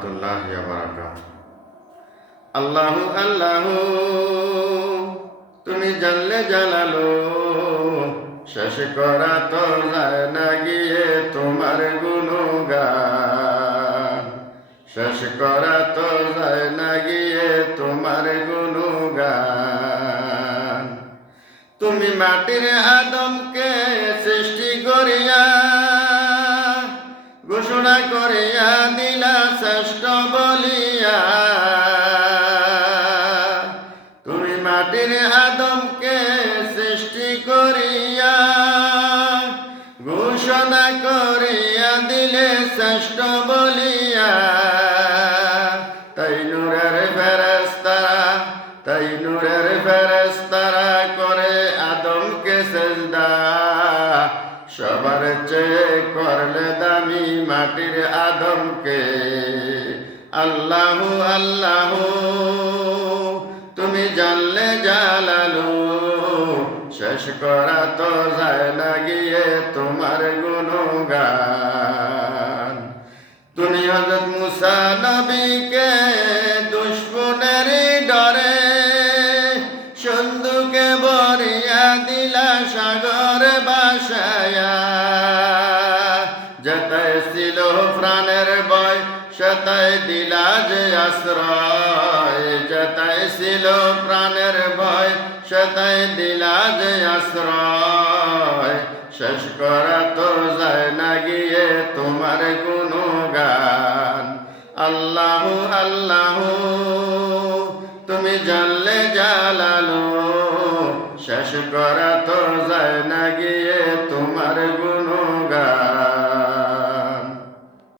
রহমতুল্লাহি ওয়া বারাকাতুহু। আল্লাহু আল্লাহু তুমি জানলে জালালো, শেষ করা তো যায় না গিয়ে তোমার গুণগান। শেষ করা তো যায় না গিয়ে তোমার গুণগান। তুমি মাটির আদমকে সৃষ্টি করিয়া ঘোষণা করিয়া দিলা শ্রেষ্ঠ বলিয়া। তুমি মাটির আদমকে সৃষ্টি করিয়া ঘোষণা করিয়া দিলে শ্রেষ্ঠ বলিয়া। তাই নূরের ফেরেশতারা, তাই নূরের ফেরেশতারা করে আদমকে সেজদা। সবার চেয়ে করলে দামি মাটির আদমকে। আল্লাহু আল্লাহু তুমি জানলে জালালু, শেষ করা তো যায় না গিয়ে তোমার গুণগান। তুমি হযরত মুসা নবীকে দুশমনের ডরে সন্দুকে ভরিয়া দিলা সাগর ভাসায়া। যেথায় ছিল প্রাণের ভয় সেথায় দিলা যে আশ্রয়। যেথায় ছিল প্রাণের ভয় সেথায় দিলা যে আশ্রয়। শেষ করা তো যায় না গিয়ে তোমার গুণগান। আল্লাহু আল্লাহু তুমি জানলে জালালো, শেষ করা তো যায় না গিয়ে তোমার গুণ